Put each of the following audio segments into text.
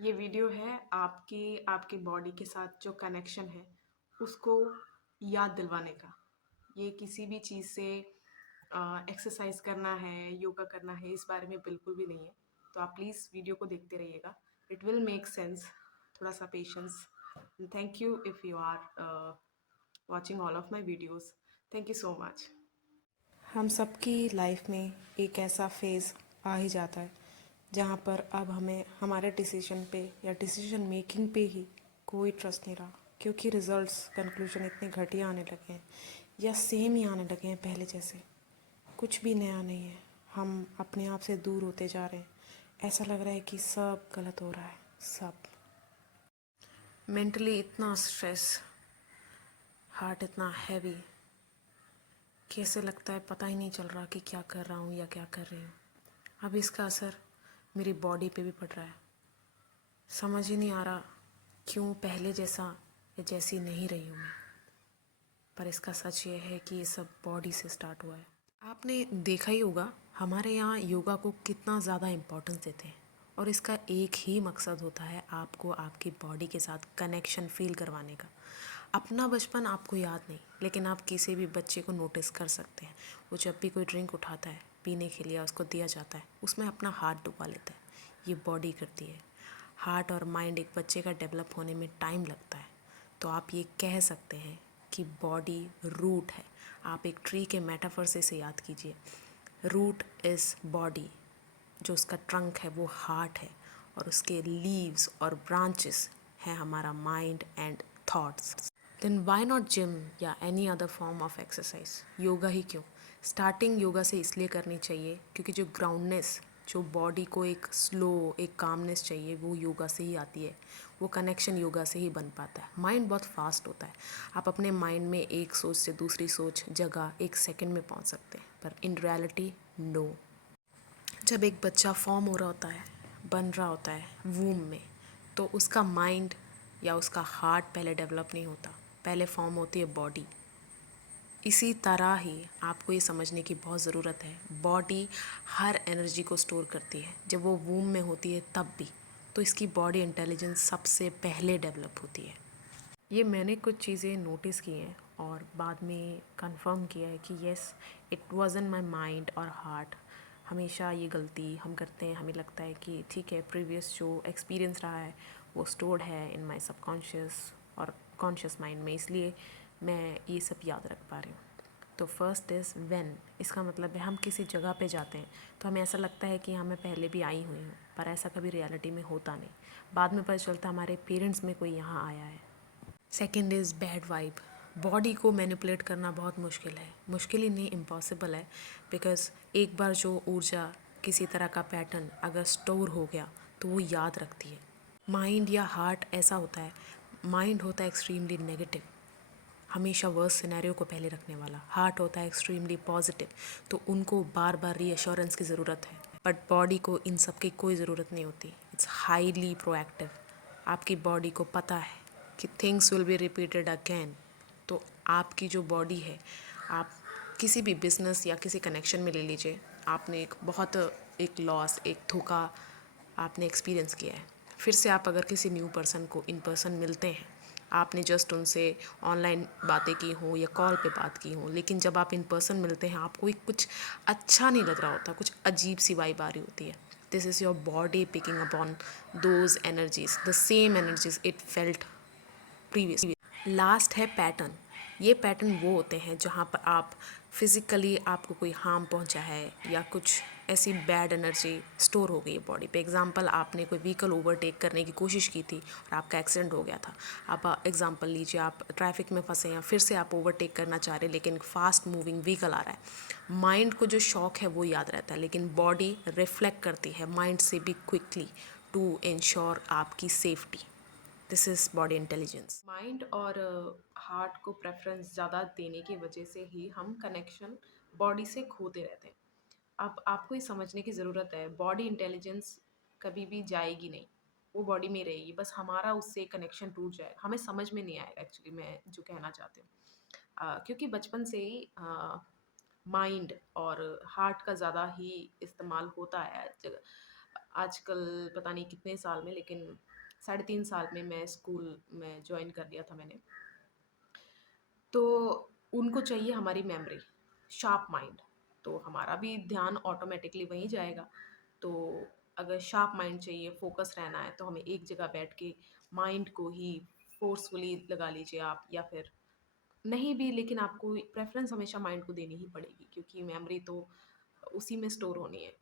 ये वीडियो है आपकी आपके बॉडी के साथ जो कनेक्शन है उसको याद दिलवाने का। ये किसी भी चीज़ से एक्सरसाइज करना है, योगा करना है, इस बारे में बिल्कुल भी नहीं है। तो आप प्लीज़ वीडियो को देखते रहिएगा, इट विल मेक सेंस। थोड़ा सा patience. Thank you if you are watching all of my videos. Thank you so much. हम सबकी लाइफ में एक ऐसा फेज़ आ ही जाता है जहाँ पर अब हमें हमारे डिसीजन पे या डिसीजन मेकिंग पे ही कोई ट्रस्ट नहीं रहा, क्योंकि रिजल्ट्स कंक्लूजन इतने घटिया आने लगे हैं या सेम ही आने लगे हैं पहले जैसे। कुछ भी नया नहीं है। हम अपने आप से दूर होते जा रहे हैं। ऐसा लग रहा है कि सब गलत हो रहा है, सब। मेंटली इतना स्ट्रेस, हार्ट इतना हैवी, कैसे लगता है पता ही नहीं चल रहा कि क्या कर रहा हूँ या क्या कर रही हूँ। अब इसका असर मेरी बॉडी पे भी पड़ रहा है। समझ ही नहीं आ रहा क्यों पहले जैसा या जैसी नहीं रही हूँ मैं। पर इसका सच ये है कि ये सब बॉडी से स्टार्ट हुआ है। आपने देखा ही होगा हमारे यहाँ योगा को कितना ज़्यादा इम्पोर्टेंस देते हैं, और इसका एक ही मकसद होता है आपको आपकी बॉडी के साथ कनेक्शन फील करवाने का। अपना बचपन आपको याद नहीं, लेकिन आप किसी भी बच्चे को नोटिस कर सकते हैं। वो जब भी कोई ड्रिंक उठाता है पीने के लिए, उसको दिया जाता है, उसमें अपना हाथ डुबा लेता है। ये बॉडी करती है। हार्ट और माइंड एक बच्चे का डेवलप होने में टाइम लगता है। तो आप ये कह सकते हैं कि बॉडी रूट है। आप एक ट्री के मेटाफर से इसे याद कीजिए। रूट इज़ बॉडी, जो उसका ट्रंक है वो हार्ट है, और उसके लीव्स और ब्रांचेस हैं हमारा mind and thoughts. Then why not gym या any other form of exercise? Yoga ही क्यों? स्टार्टिंग योगा से इसलिए करनी चाहिए क्योंकि जो ग्राउंडनेस, जो बॉडी को एक स्लो, एक कामनेस चाहिए, वो योगा से ही आती है। वो कनेक्शन योगा से ही बन पाता है। माइंड बहुत फास्ट होता है। आप अपने माइंड में एक सोच से दूसरी सोच जगह एक सेकंड में पहुंच सकते हैं, पर इन रियलिटी नो। जब एक बच्चा फॉर्म हो रहा होता है, बन रहा होता है वूम में, तो उसका माइंड या उसका हार्ट पहले डेवलप नहीं होता, पहले फॉर्म होती है बॉडी। इसी तरह ही आपको ये समझने की बहुत ज़रूरत है, बॉडी हर एनर्जी को स्टोर करती है, जब वो वूम में होती है तब भी। तो इसकी बॉडी इंटेलिजेंस सबसे पहले डेवलप होती है। ये मैंने कुछ चीज़ें नोटिस की हैं और बाद में कंफर्म किया है कि yes, it wasn't my mind और हार्ट। हमेशा ये गलती हम करते हैं, हमें लगता है कि ठीक है, प्रीवियस जो एक्सपीरियंस रहा है वो स्टोर्ड है इन माय सबकॉन्शियस और कॉन्शियस माइंड में, इसलिए मैं ये सब याद रख पा रही हूँ। तो फर्स्ट इज़ व्हेन। इसका मतलब है हम किसी जगह पे जाते हैं तो हमें ऐसा लगता है कि हाँ मैं पहले भी आई हुई हूँ, पर ऐसा कभी रियलिटी में होता नहीं। बाद में पता चलता हमारे पेरेंट्स में कोई यहाँ आया है। Second is bad vibe. Body को मैनिपुलेट करना बहुत मुश्किल है, मुश्किल ही नहीं, इम्पॉसिबल है। बिकॉज़ एक बार जो ऊर्जा, किसी तरह का पैटर्न अगर स्टोर हो गया तो वो याद रखती है। माइंड या हार्ट ऐसा होता है, माइंड होता है एक्सट्रीमली नेगेटिव, हमेशा वर्स्ट सिनेरियो को पहले रखने वाला। हार्ट होता है एक्सट्रीमली पॉजिटिव, तो उनको बार बार रीअश्योरेंस की ज़रूरत है। बट बॉडी को इन सब की कोई ज़रूरत नहीं होती, इट्स हाईली प्रोएक्टिव। आपकी बॉडी को पता है कि things will be repeated again. तो आपकी जो बॉडी है, आप किसी भी बिजनेस या किसी कनेक्शन में ले लीजिए, आपने एक लॉस, एक धोखा आपने एक्सपीरियंस किया है। फिर से आप अगर किसी न्यू पर्सन को इन पर्सन मिलते हैं, आपने जस्ट उनसे ऑनलाइन बातें की हों या कॉल पे बात की हों, लेकिन जब आप इन पर्सन मिलते हैं आपको एक कुछ अच्छा नहीं लग रहा होता, कुछ अजीब सी वाइब आ रही होती है। This is your body picking upon those energies, the same energies it felt previous. Last है पैटर्न। ये पैटर्न वो होते हैं जहाँ पर आप फिज़िकली आपको कोई हार्म पहुँचा है या कुछ ऐसी बैड एनर्जी स्टोर हो गई है बॉडी पे। एग्जांपल, आपने कोई व्हीकल ओवरटेक करने की कोशिश की थी और आपका एक्सीडेंट हो गया था। आप एग्जांपल लीजिए, आप ट्रैफिक में फंसे हैं, फिर से आप ओवरटेक करना चाह रहे हैं लेकिन फास्ट मूविंग व्हीकल आ रहा है। माइंड को जो शॉक है वो याद रहता है, लेकिन बॉडी रिफ्लेक्ट करती है माइंड से भी क्विकली टू इंश्योर आपकी safety. This is body intelligence. Mind और हार्ट को प्रेफरेंस ज़्यादा देने की वजह से ही हम कनेक्शन बॉडी से खोते रहते हैं। अब आपको ये समझने की ज़रूरत है, बॉडी इंटेलिजेंस कभी भी जाएगी नहीं, वो बॉडी में रहेगी, बस हमारा उससे कनेक्शन टूट जाएगा, हमें समझ में नहीं आएगा एक्चुअली मैं जो कहना चाहती हूँ। क्योंकि बचपन से ही माइंड और हार्ट का ज़्यादा ही इस्तेमाल होता है। आजकल पता नहीं कितने साल में, लेकिन 3.5 साल में मैं स्कूल में जॉइन कर लिया था मैंने। तो उनको चाहिए हमारी मेमोरी, शार्प माइंड, तो हमारा भी ध्यान ऑटोमेटिकली वहीं जाएगा। तो अगर शार्प माइंड चाहिए, फ़ोकस रहना है, तो हमें एक जगह बैठ के माइंड को ही फ़ोर्सफुली लगा लीजिए आप, या फिर नहीं भी, लेकिन आपको प्रेफ़रेंस हमेशा माइंड को देनी ही पड़ेगी, क्योंकि मेमोरी तो उसी में स्टोर होनी है।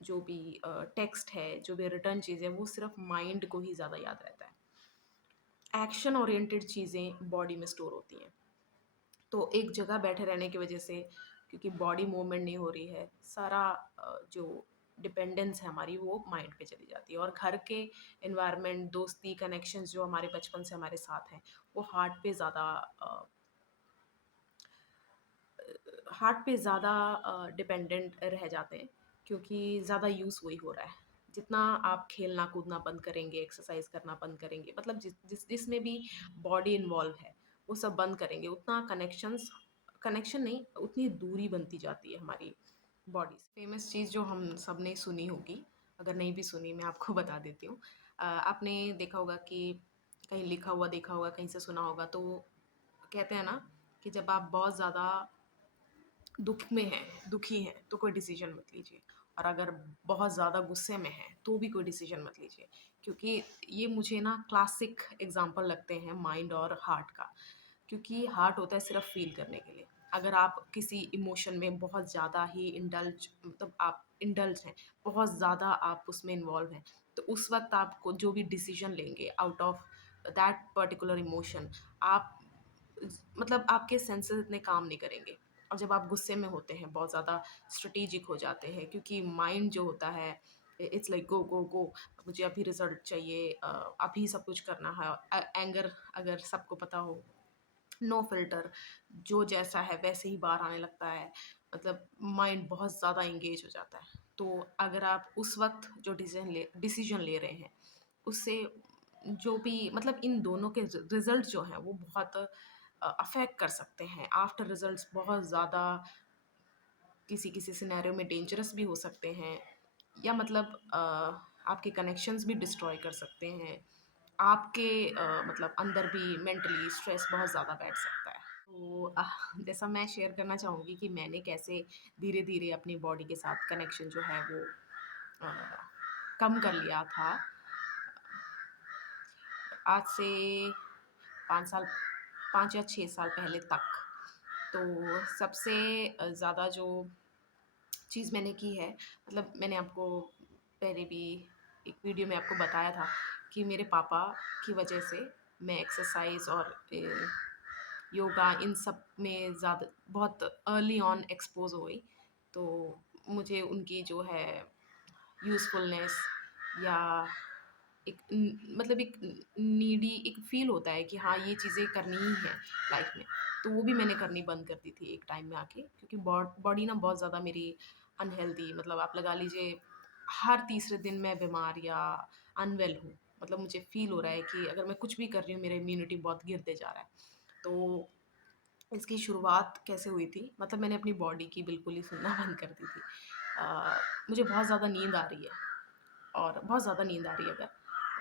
जो भी टेक्स्ट है, जो भी रिटर्न चीज़ है, वो सिर्फ़ माइंड को ही ज़्यादा याद रहता है। एक्शन ओरिएंटेड चीज़ें बॉडी में स्टोर होती हैं। तो एक जगह बैठे रहने की वजह से, क्योंकि बॉडी मूवमेंट नहीं हो रही है, सारा जो डिपेंडेंस है हमारी, वो माइंड पे चली जाती है। और घर के एनवायरनमेंट, दोस्ती, कनेक्शंस जो हमारे बचपन से हमारे साथ हैं, वो हार्ट पे ज़्यादा डिपेंडेंट रह जाते हैं, क्योंकि ज़्यादा यूज़ वही हो रहा है। जितना आप खेलना कूदना बंद करेंगे, एक्सरसाइज करना बंद करेंगे, मतलब जिसमें भी बॉडी इन्वॉल्व है, वो सब बंद करेंगे, उतना कनेक्शन नहीं, उतनी दूरी बनती जाती है हमारी बॉडी से। फेमस चीज़ जो हम सब ने सुनी होगी, अगर नहीं भी सुनी मैं आपको बता देती हूँ। आपने देखा होगा कि कहीं लिखा हुआ देखा होगा, कहीं से सुना होगा, तो कहते हैं ना कि जब आप बहुत ज़्यादा दुखी हैं, तो कोई डिसीज़न मत लीजिए, और अगर बहुत ज़्यादा गुस्से में हैं, तो भी कोई डिसीज़न मत लीजिए। क्योंकि ये मुझे ना क्लासिक एग्ज़ाम्पल लगते हैं माइंड और हार्ट का। क्योंकि हार्ट होता है सिर्फ़ फ़ील करने के लिए। अगर आप किसी इमोशन में बहुत ज़्यादा ही आप इंडल्ज हैं, बहुत ज़्यादा आप उसमें इन्वॉल्व हैं, तो उस वक़्त आपको जो भी डिसीज़न लेंगे out of that particular emotion, आप आपके सेंसेस इतने काम नहीं करेंगे। और जब आप गुस्से में होते हैं, बहुत ज़्यादा स्ट्रैटेजिक हो जाते हैं, क्योंकि माइंड जो होता है, इट्स लाइक गो, गो, गो, मुझे अभी रिज़ल्ट चाहिए, अभी सब कुछ करना है। एंगर अगर सबको पता हो, नो फ़िल्टर, जो जैसा है वैसे ही बाहर आने लगता है। मतलब माइंड बहुत ज़्यादा एंगेज हो जाता है। तो अगर आप उस वक़्त जो डिसीज़न ले रहे हैं, उससे जो भी इन दोनों के रिज़ल्ट जो हैं, वो बहुत अफ़ेक्ट कर सकते हैं। आफ्टर रिज़ल्ट्स बहुत ज़्यादा किसी-किसी सिनेरियो में डेंजरस भी हो सकते हैं, या आपके कनेक्शंस भी डिस्ट्रॉय कर सकते हैं। आपके अंदर भी मेंटली स्ट्रेस बहुत ज़्यादा बैठ सकता है। तो जैसा मैं शेयर करना चाहूँगी कि मैंने कैसे धीरे-धीरे अपनी बॉडी के साथ कनेक्शन जो है वो अ, कम कर लिया था। आज से 5 साल 5 या 6 साल पहले तक। तो सबसे ज़्यादा जो चीज़ मैंने की है, मैंने आपको पहले भी एक वीडियो में आपको बताया था कि मेरे पापा की वजह से मैं एक्सरसाइज और योगा इन सब में ज़्यादा बहुत अर्ली ऑन एक्सपोज हो गई। तो मुझे उनकी जो है यूज़फुलनेस, या एक नीडी एक फ़ील होता है कि हाँ, ये चीज़ें करनी ही हैं लाइफ़ में। तो वो भी मैंने करनी बंद कर दी थी एक टाइम में आके, क्योंकि बॉडी ना बहुत ज़्यादा मेरी अनहेल्दी, आप लगा लीजिए हर तीसरे दिन मैं बीमार या अनवेल हूँ। मुझे फ़ील हो रहा है कि अगर मैं कुछ भी कर रही हूँ, मेरा इम्यूनिटी बहुत गिरते जा रहा है। तो इसकी शुरुआत कैसे हुई थी? मैंने अपनी बॉडी की बिल्कुल ही सुनना बंद कर दी थी। मुझे बहुत ज़्यादा नींद आ रही है, और बहुत ज़्यादा नींद आ रही है अगर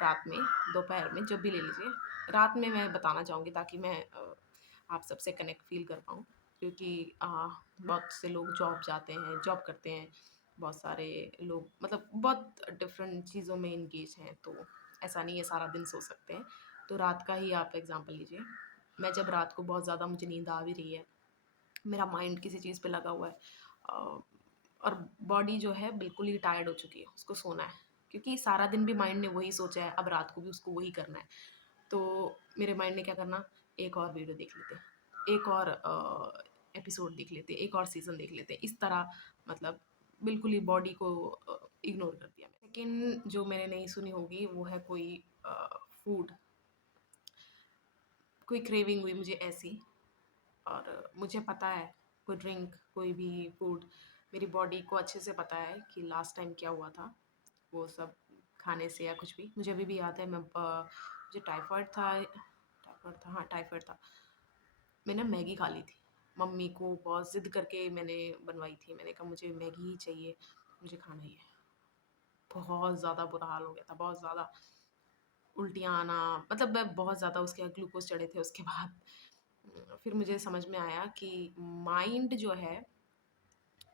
रात में, दोपहर में, जब भी ले लीजिए। रात में मैं बताना चाहूँगी, ताकि मैं आप सबसे कनेक्ट फ़ील कर पाऊँ, क्योंकि बहुत से लोग जॉब जाते हैं, जॉब करते हैं, बहुत सारे लोग बहुत डिफ़रेंट चीज़ों में एंगेज हैं, तो ऐसा नहीं है सारा दिन सो सकते हैं। तो रात का ही आप एग्ज़ाम्पल लीजिए। मैं जब रात को बहुत ज़्यादा मुझे नींद आ भी रही है, मेरा माइंड किसी चीज़ पे लगा हुआ है, और बॉडी जो है बिल्कुल ही टायर्ड हो चुकी है, उसको सोना है, क्योंकि सारा दिन भी माइंड ने वही सोचा है, अब रात को भी उसको वही करना है। तो मेरे माइंड ने क्या करना, एक और वीडियो देख लेते, एक और एपिसोड देख लेते, एक और सीज़न देख लेते, इस तरह बिल्कुल ही बॉडी को इग्नोर कर दिया मैंने। लेकिन जो मैंने नहीं सुनी होगी, वो है कोई फूड, कोई क्रेविंग हुई मुझे ऐसी, और मुझे पता है कोई ड्रिंक, कोई भी फूड, मेरी बॉडी को अच्छे से पता है कि लास्ट टाइम क्या हुआ था, वो सब खाने से या कुछ भी। मुझे अभी भी याद है, मुझे टाइफाइड था, हाँ, टाइफाइड था। मैंने मैगी खा ली थी। मम्मी को बहुत ज़िद करके मैंने बनवाई थी। मैंने कहा मुझे मैगी ही चाहिए, मुझे खाना ही है। बहुत ज़्यादा बुरा हाल हो गया था, बहुत ज़्यादा उल्टियाँ आना, मतलब मैं बहुत ज़्यादा उसके ग्लूकोज़ चढ़े थे उसके बाद। फिर मुझे समझ में आया कि माइंड जो है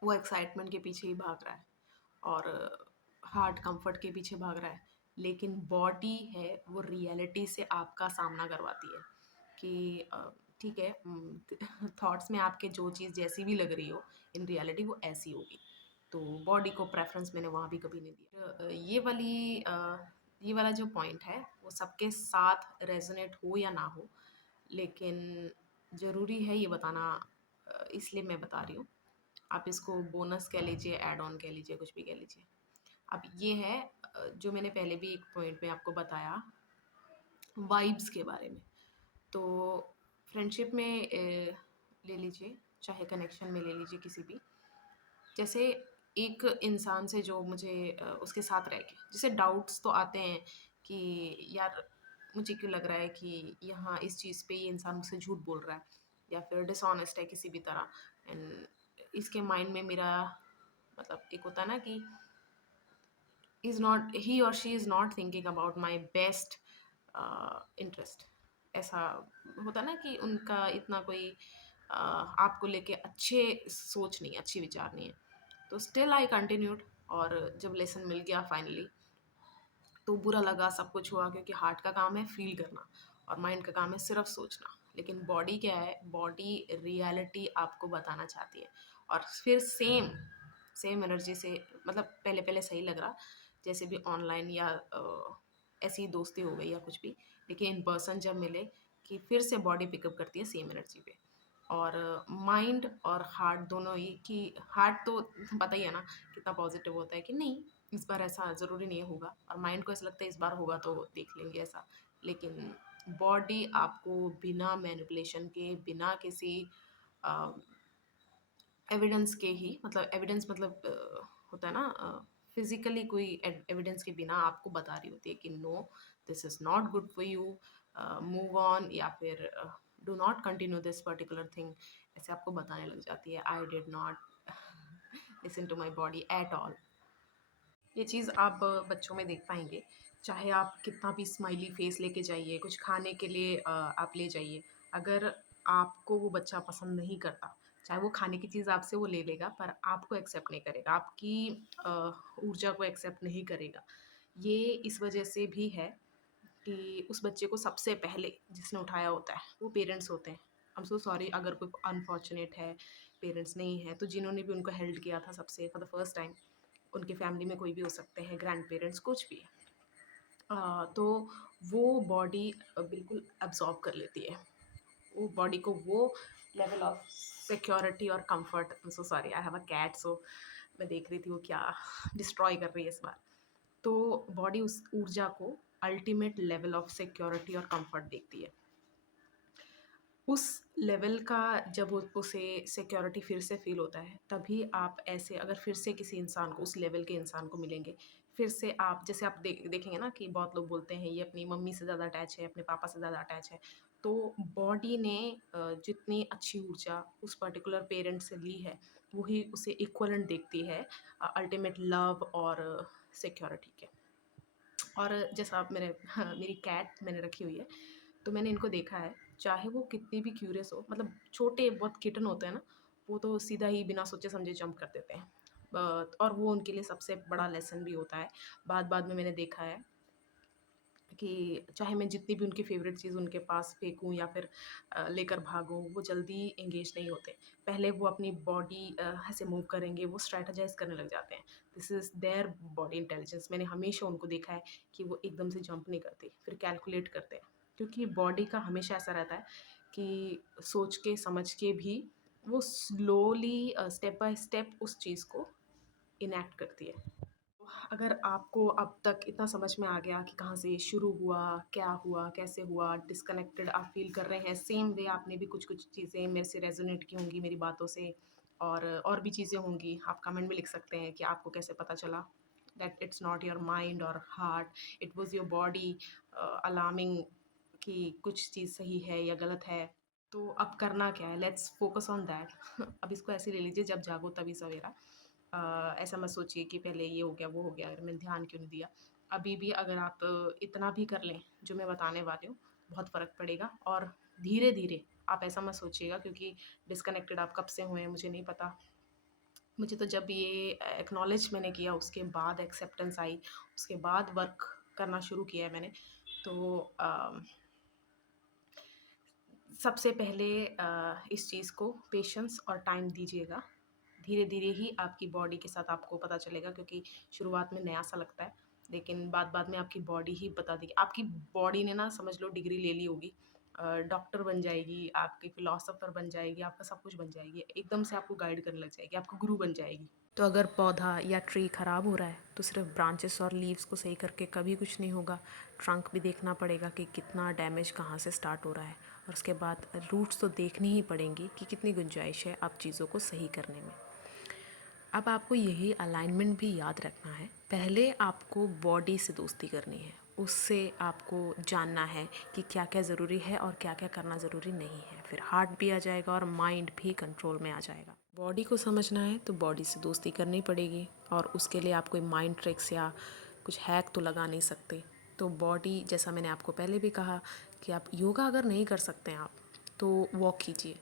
वो एक्साइटमेंट के पीछे ही भाग रहा है और हार्ट कंफर्ट के पीछे भाग रहा है, लेकिन बॉडी है वो रियलिटी से आपका सामना करवाती है कि ठीक है, थॉट्स में आपके जो चीज़ जैसी भी लग रही हो, इन रियलिटी वो ऐसी होगी। तो बॉडी को प्रेफरेंस मैंने वहाँ भी कभी नहीं दिया। ये वाला जो पॉइंट है वो सबके साथ रेजोनेट हो या ना हो, लेकिन ज़रूरी है ये बताना, इसलिए मैं बता रही हूँ। आप इसको बोनस कह लीजिए, ऐड ऑन कह लीजिए, कुछ भी कह लीजिए। अब ये है जो मैंने पहले भी एक पॉइंट में आपको बताया वाइब्स के बारे में। तो फ्रेंडशिप में ले लीजिए, चाहे कनेक्शन में ले लीजिए किसी भी। जैसे एक इंसान से जो मुझे उसके साथ रह के जैसे डाउट्स तो आते हैं कि यार मुझे क्यों लग रहा है कि यहाँ इस चीज़ पे ये इंसान मुझसे झूठ बोल रहा है या फिर डिसऑनेस्ट है किसी भी तरह। एंड इसके माइंड में मेरा मतलब एक होता है ना कि इज़ नॉट ही और she is not thinking about my best interest. ऐसा होता है ना कि उनका इतना कोई आपको लेके अच्छे सोच नहीं, अच्छी विचार नहीं है। तो स्टिल आई कंटिन्यूड, और जब लेसन मिल गया फाइनली तो बुरा लगा, सब कुछ हुआ, क्योंकि हार्ट का काम है फील करना और माइंड का काम है सिर्फ सोचना। लेकिन बॉडी क्या है, बॉडी रियलिटी आपको बताना चाहती है। और फिर सेम सेम एनर्जी से, मतलब पहले पहले सही लग रहा जैसे भी ऑनलाइन या ऐसी दोस्ती हो गई या कुछ भी, लेकिन इन पर्सन जब मिले कि फिर से बॉडी पिकअप करती है सेम एनर्जी पे। और माइंड और हार्ट दोनों ही, कि हार्ट तो पता ही है ना कितना पॉजिटिव होता है कि नहीं इस बार ऐसा ज़रूरी नहीं होगा, और माइंड को ऐसा लगता है इस बार होगा तो देख लेंगे ऐसा। लेकिन बॉडी आपको बिना मैनिपुलेशन के, बिना किसी एविडेंस के ही, मतलब एविडेंस मतलब होता है ना फिजिकली कोई एविडेंस के बिना आपको बता रही होती है कि no this is not good for you, move on, या फिर do not continue this particular thing. ऐसे आपको बताने लग जाती है। I did not listen to my body at all. ये चीज़ आप बच्चों में देख पाएँगे, चाहे आप कितना भी स्माइली फेस लेके जाइए, कुछ खाने के लिए आप ले जाइए, अगर आपको वो बच्चा पसंद नहीं करता, चाहे वो खाने की चीज़ आपसे वो ले लेगा, पर आपको एक्सेप्ट नहीं करेगा, आपकी ऊर्जा को एक्सेप्ट नहीं करेगा। ये इस वजह से भी है कि उस बच्चे को सबसे पहले जिसने उठाया होता है, वो पेरेंट्स होते हैं। आई एम सो सॉरी अगर कोई अनफॉर्चुनेट है, पेरेंट्स नहीं है, तो जिन्होंने भी उनको हेल्ड किया था सबसे फॉर द फर्स्ट टाइम, उनकी फैमिली में कोई भी हो सकते हैं, ग्रैंड पेरेंट्स, कुछ भी। तो वो बॉडी बिल्कुल अब्ज़ॉर्ब कर लेती है। वो बॉडी को वो लेवल ऑफ सिक्योरिटी और comfort, I am so sorry I have a cat, so मैं देख रही थी वो क्या डिस्ट्रॉय कर रही है इस बार। तो बॉडी उस ऊर्जा को अल्टीमेट लेवल ऑफ सिक्योरिटी और कंफर्ट देखती है। उस लेवल का जब उसे सिक्योरिटी फिर से फ़ील होता है, तभी आप ऐसे अगर फिर से किसी इंसान को, उस लेवल के इंसान को मिलेंगे, फिर से आप जैसे आप देखेंगे ना कि बहुत लोग बोलते हैं ये अपनी मम्मी से ज़्यादा अटैच है, अपने पापा से ज़्यादा अटैच है। तो बॉडी ने जितनी अच्छी ऊर्जा उस पर्टिकुलर पेरेंट से ली है, वही उसे इक्विवेलेंट देखती है अल्टीमेट लव और सिक्योरिटी के। और जैसा आप मेरे हाँ, मेरी कैट मैंने रखी हुई है, तो मैंने इनको देखा है, चाहे वो कितनी भी क्यूरियस हो, मतलब छोटे बहुत किटन होते हैं ना, वो तो सीधा ही बिना सोचे समझे जंप कर देते हैं। और वो उनके लिए सबसे बड़ा लेसन भी होता है। बाद-बाद में मैंने देखा है कि चाहे मैं जितनी भी उनकी फ़ेवरेट चीज़ उनके पास फेंकूँ या फिर लेकर भागूँ, वो जल्दी एंगेज नहीं होते। पहले वो अपनी बॉडी ऐसे मूव करेंगे, वो स्ट्रैटेजाइज़ करने लग जाते हैं। This is their body intelligence. मैंने हमेशा उनको देखा है कि वो एकदम से जंप नहीं करते, फिर कैलकुलेट करते हैं। क्योंकि बॉडी का हमेशा ऐसा रहता है कि सोच के, समझ के भी वो स्लोली स्टेप बाय स्टेप उस चीज़ को इनैक्ट करती है। अगर आपको अब तक इतना समझ में आ गया कि कहाँ से ये शुरू हुआ, क्या हुआ, कैसे हुआ, डिस्कनेक्टेड आप फ़ील कर रहे हैं, सेम वे आपने भी कुछ-कुछ चीज़ें मेरे से रेज़ोनेट की होंगी मेरी बातों से, और भी चीज़ें होंगी, आप कमेंट में लिख सकते हैं कि आपको कैसे पता चला that it's not your mind और heart, it was your body alarming कि कुछ चीज़ सही है या गलत है। तो अब करना क्या है? Let's focus on that. अब इसको ऐसे ले लीजिए, जब जागो तभी सवेरा। ऐसा मत सोचिए कि पहले ये हो गया, वो हो गया, अगर मैंने ध्यान क्यों नहीं दिया। अभी भी अगर आप इतना भी कर लें, जो मैं बताने वाली हूँ, बहुत फ़र्क पड़ेगा। और धीरे-धीरे, आप ऐसा मत सोचिएगा क्योंकि डिस्कनेक्टेड आप कब से हुए हैं मुझे नहीं पता। मुझे तो जब ये एक्नॉलेज मैंने किया उसके बाद एक्सेप्टेंस आई, उसके बाद वर्क करना शुरू किया है मैंने। तो सबसे पहले इस चीज़ को पेशेंस और टाइम दीजिएगा। धीरे-धीरे ही आपकी बॉडी के साथ आपको पता चलेगा क्योंकि शुरुआत में नया-सा लगता है, लेकिन बाद-बाद में आपकी बॉडी ही बता देगी। आपकी बॉडी ने ना समझ लो डिग्री ले ली होगी। डॉक्टर बन जाएगी, आपकी फिलॉसफर बन जाएगी, आपका सब कुछ बन जाएगी। एकदम से आपको गाइड करने लग जाएगी, आपको गुरु बन जाएगी। तो अगर पौधा या ट्री ख़राब हो रहा है तो सिर्फ ब्रांचेस और लीव्स को सही करके कभी कुछ नहीं होगा। ट्रंक भी देखना पड़ेगा कि कितना डैमेज कहाँ से स्टार्ट हो रहा है, और उसके बाद रूट्स तो देखनी ही पड़ेंगी कि कितनी गुंजाइश है आप चीज़ों को सही करने में। अब आपको यही अलाइनमेंट भी याद रखना है। पहले आपको बॉडी से दोस्ती करनी है, उससे आपको जानना है कि क्या क्या ज़रूरी है और क्या क्या करना ज़रूरी नहीं है। फिर हार्ट भी आ जाएगा और माइंड भी कंट्रोल में आ जाएगा। बॉडी को समझना है तो बॉडी से दोस्ती करनी पड़ेगी, और उसके लिए आप कोई माइंड ट्रिक्स या कुछ हैक तो लगा नहीं सकते। तो बॉडी, जैसा मैंने आपको पहले भी कहा कि आप योगा अगर नहीं कर सकते हैं आप, तो वॉक कीजिए।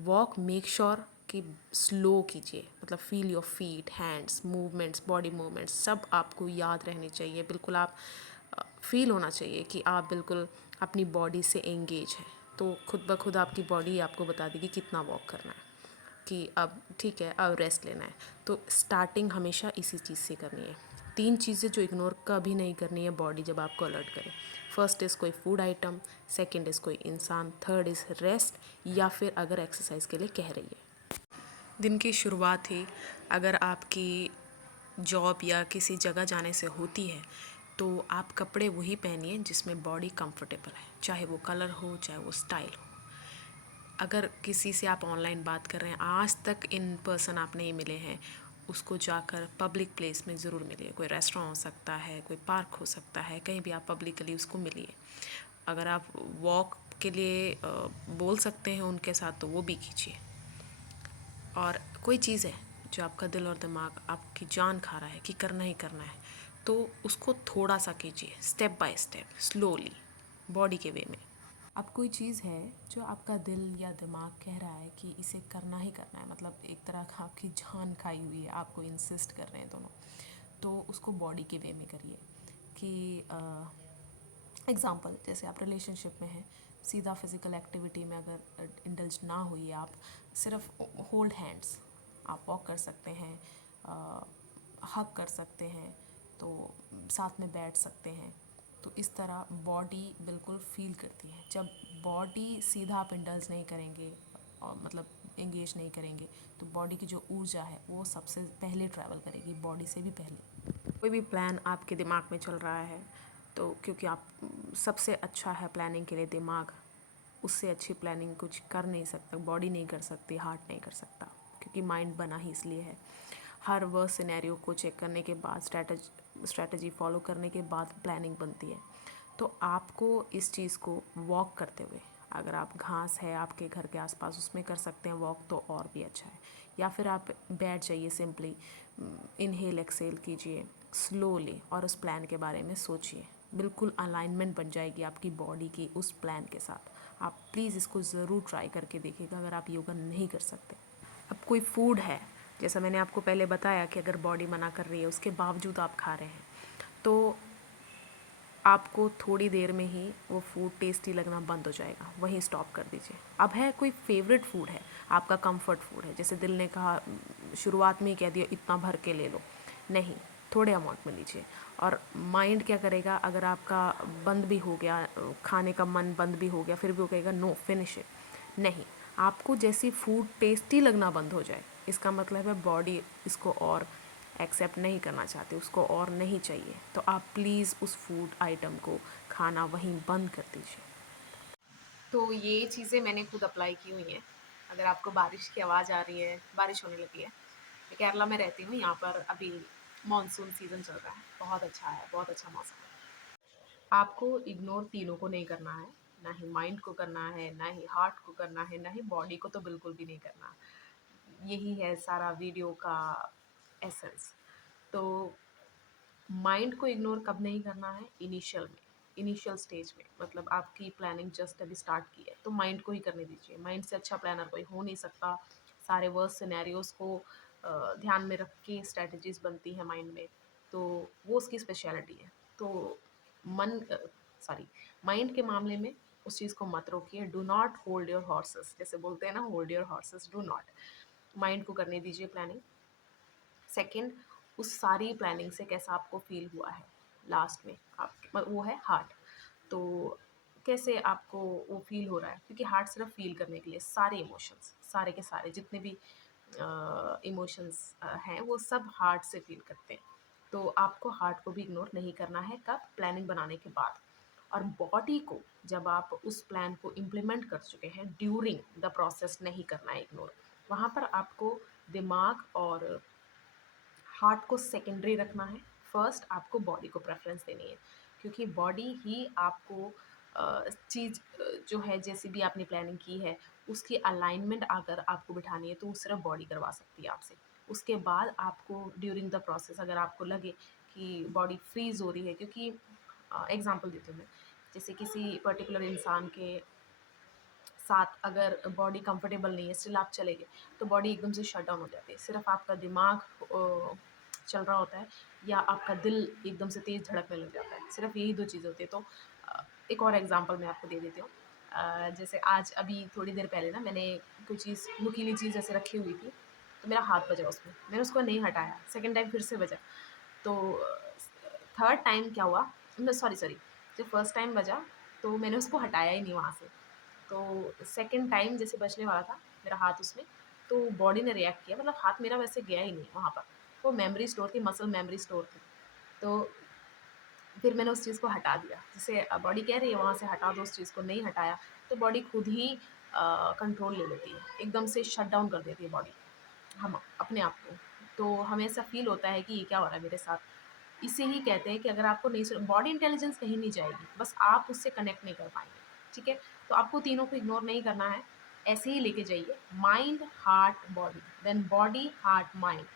वॉक मेक श्योर कि स्लो कीजिए, मतलब feel your feet, hands, movements, body movements सब आपको याद रहनी चाहिए। बिल्कुल आप फील होना चाहिए कि आप बिल्कुल अपनी बॉडी से एंगेज हैं। तो खुद ब खुद आपकी बॉडी आपको बता देगी कितना वॉक करना है, कि अब ठीक है, अब रेस्ट लेना है। तो स्टार्टिंग हमेशा इसी चीज़ से करनी है। 3 चीज़ें जो इग्नोर कभी नहीं करनी है बॉडी जब आपको अलर्ट करे। फर्स्ट इज़ कोई फूड आइटम, सेकंड इज़ कोई इंसान, थर्ड इज़ रेस्ट, या फिर अगर एक्सरसाइज के लिए कह रही है। दिन की शुरुआत ही अगर आपकी जॉब या किसी जगह जाने से होती है तो आप कपड़े वही पहनिए जिसमें बॉडी कंफर्टेबल है, चाहे वो कलर हो, चाहे वो स्टाइल हो। अगर किसी से आप ऑनलाइन बात कर रहे हैं, आज तक इन पर्सन आप नहीं मिले हैं, उसको जाकर पब्लिक प्लेस में ज़रूर मिलिए। कोई रेस्टोरेंट हो सकता है, कोई पार्क हो सकता है, कहीं भी आप पब्लिकली उसको मिलिए। अगर आप वॉक के लिए बोल सकते हैं उनके साथ तो वो भी कीजिए। और कोई चीज़ है जो आपका दिल और दिमाग आपकी जान खा रहा है कि करना ही करना है, तो उसको थोड़ा सा कीजिए, step by step, slowly, body के वे में। अब कोई चीज़ है जो आपका दिल या दिमाग कह रहा है कि इसे करना ही करना है, मतलब एक तरह का आपकी जान खाई हुई है, आपको इंसिस्ट कर रहे हैं दोनों, तो उसको बॉडी के वे में करिए। कि एग्ज़ाम्पल, जैसे आप रिलेशनशिप में हैं, सीधा फिज़िकल एक्टिविटी में अगर इंडल्ज ना हुई, आप सिर्फ होल्ड हैंड्स, आप वॉक कर सकते हैं, हग कर सकते हैं, तो साथ में बैठ सकते हैं। तो इस तरह बॉडी बिल्कुल फील करती है। जब बॉडी सीधा आप इंडल्ज नहीं करेंगे और मतलब एंगेज नहीं करेंगे, तो बॉडी की जो ऊर्जा है वो सबसे पहले ट्रैवल करेगी, बॉडी से भी पहले। कोई भी प्लान आपके दिमाग में चल रहा है, तो क्योंकि आप सबसे अच्छा है प्लानिंग के लिए दिमाग, उससे अच्छी प्लानिंग कुछ कर नहीं सकता, बॉडी नहीं कर सकती, हार्ट नहीं कर सकता, क्योंकि माइंड बना ही इसलिए है। हर वह सिनेरियो को चेक करने के बाद, स्ट्रैटेजी फॉलो करने के बाद प्लानिंग बनती है। तो आपको इस चीज़ को वॉक करते हुए, अगर आप घास है आपके घर के आसपास उसमें कर सकते हैं वॉक तो और भी अच्छा है, या फिर आप बैठ जाइए, सिंपली इनहेल एक्सेल कीजिए स्लोली और उस प्लान के बारे में सोचिए। बिल्कुल अलाइनमेंट बन जाएगी आपकी बॉडी की उस प्लान के साथ। आप प्लीज़ इसको ज़रूर ट्राई करके देखिएगा अगर आप योगा नहीं कर सकते। अब कोई फूड है, जैसा मैंने आपको पहले बताया कि अगर बॉडी मना कर रही है उसके बावजूद आप खा रहे हैं, तो आपको थोड़ी देर में ही वो फूड टेस्टी लगना बंद हो जाएगा, वहीं स्टॉप कर दीजिए। अब है कोई फेवरेट फूड है, आपका कंफर्ट फूड है, जैसे दिल ने कहा शुरुआत में ही कह दिया इतना भर के ले लो, नहीं, थोड़े अमाउंट में लीजिए। और माइंड क्या करेगा, अगर आपका बंद भी हो गया, खाने का मन बंद भी हो गया, फिर भी वो कहेगा नो फिनिश इट। नहीं, आपको जैसी फूड टेस्टी लगना बंद हो जाए, इसका मतलब है बॉडी इसको और एक्सेप्ट नहीं करना चाहती, उसको और नहीं चाहिए, तो आप प्लीज़ उस फूड आइटम को खाना वहीं बंद कर दीजिए। तो ये चीज़ें मैंने खुद अप्लाई की हुई हैं। अगर आपको बारिश की आवाज़ आ रही है, बारिश होने लगी है। मैं केरला में रहती हूँ, यहाँ पर अभी मानसून सीज़न चल रहा है, बहुत अच्छा है, बहुत अच्छा मौसम है। आपको इग्नोर तीनों को नहीं करना है, ना ही माइंड को करना है, ना ही हार्ट को करना है, ना ही बॉडी को तो बिल्कुल भी नहीं करना। यही है सारा वीडियो का एसेंस। तो माइंड को इग्नोर कब नहीं करना है? इनिशियल स्टेज में, मतलब आपकी प्लानिंग जस्ट अभी स्टार्ट की है तो माइंड को ही करने दीजिए। माइंड से अच्छा प्लानर कोई हो नहीं सकता। सारे वर्स्ट सिनेरियोज को ध्यान में रख के स्ट्रेटजीज बनती है माइंड में, तो वो उसकी स्पेशलिटी है। तो मन सॉरी माइंड के मामले में उस चीज़ को मत रोकिए। Do not hold your horses, जैसे बोलते हैं ना, hold your horses, do not. Mind को करने दीजिए प्लानिंग। सेकंड, उस सारी प्लानिंग से कैसा आपको फील हुआ है लास्ट में, आप वो है हार्ट। तो कैसे आपको वो फील हो रहा है, क्योंकि हार्ट सिर्फ फील करने के लिए, सारे इमोशंस, सारे के सारे जितने भी इमोशंस हैं वो सब हार्ट से फील करते हैं। तो आपको हार्ट को भी इग्नोर नहीं करना है। कब? प्लानिंग बनाने के बाद। और बॉडी को जब आप उस प्लान को इम्प्लीमेंट कर चुके हैं, ड्यूरिंग द प्रोसेस नहीं करना है इग्नोर। वहाँ पर आपको दिमाग और हार्ट को सेकेंडरी रखना है। फर्स्ट आपको बॉडी को प्रेफरेंस देनी है, क्योंकि बॉडी ही आपको चीज़ जो है, जैसी भी आपने प्लानिंग की है उसकी अलाइनमेंट अगर आपको बिठानी है तो वो सिर्फ बॉडी करवा सकती है आपसे। उसके बाद आपको ड्यूरिंग द प्रोसेस अगर आपको लगे कि बॉडी फ्रीज हो रही है, क्योंकि एग्जांपल देती हूँ मैं, जैसे किसी पर्टिकुलर इंसान के साथ अगर बॉडी कंफर्टेबल नहीं है, स्टिल आप चले गए, तो बॉडी एकदम से शट डाउन हो जाती है। सिर्फ आपका दिमाग चल रहा होता है, या आपका दिल एकदम से तेज़ धड़कने लग जाता है। सिर्फ यही 2 चीज़ होती है। तो एक और एग्जांपल मैं आपको दे देती हूँ। जैसे आज अभी थोड़ी देर पहले ना मैंने कोई चीज़, नुकीली चीज़ ऐसे रखी हुई थी, तो मेरा हाथ बजा उसमें। मैंने उसको नहीं हटाया, सेकंड टाइम फिर से बजा। तो थर्ड टाइम क्या हुआ, न सॉरी, जब फर्स्ट टाइम बजा तो मैंने उसको हटाया ही नहीं वहाँ से। तो सेकंड टाइम जैसे बजने वाला था मेरा हाथ उसमें, तो बॉडी ने रिएक्ट किया, मतलब हाथ मेरा वैसे गया ही नहीं वहाँ पर। वो मेमोरी स्टोर थी, मसल मेमोरी स्टोर थी। तो फिर मैंने उस चीज़ को हटा दिया। जैसे बॉडी कह रही है वहाँ से हटा दो उस चीज़ को, नहीं हटाया तो बॉडी खुद ही कंट्रोल ले लेती है, एकदम से शट डाउन कर देती है बॉडी हम अपने आप को। तो हमें ऐसा फ़ील होता है कि ये क्या हो रहा है मेरे साथ। इसे ही कहते हैं कि अगर आपको नहीं सुन, बॉडी इंटेलिजेंस कहीं नहीं जाएगी, बस आप उससे कनेक्ट नहीं कर पाएँगे, ठीक है? तो आपको तीनों को इग्नोर नहीं करना है, ऐसे ही लेके जाइए, mind, heart, body, then body, heart, mind.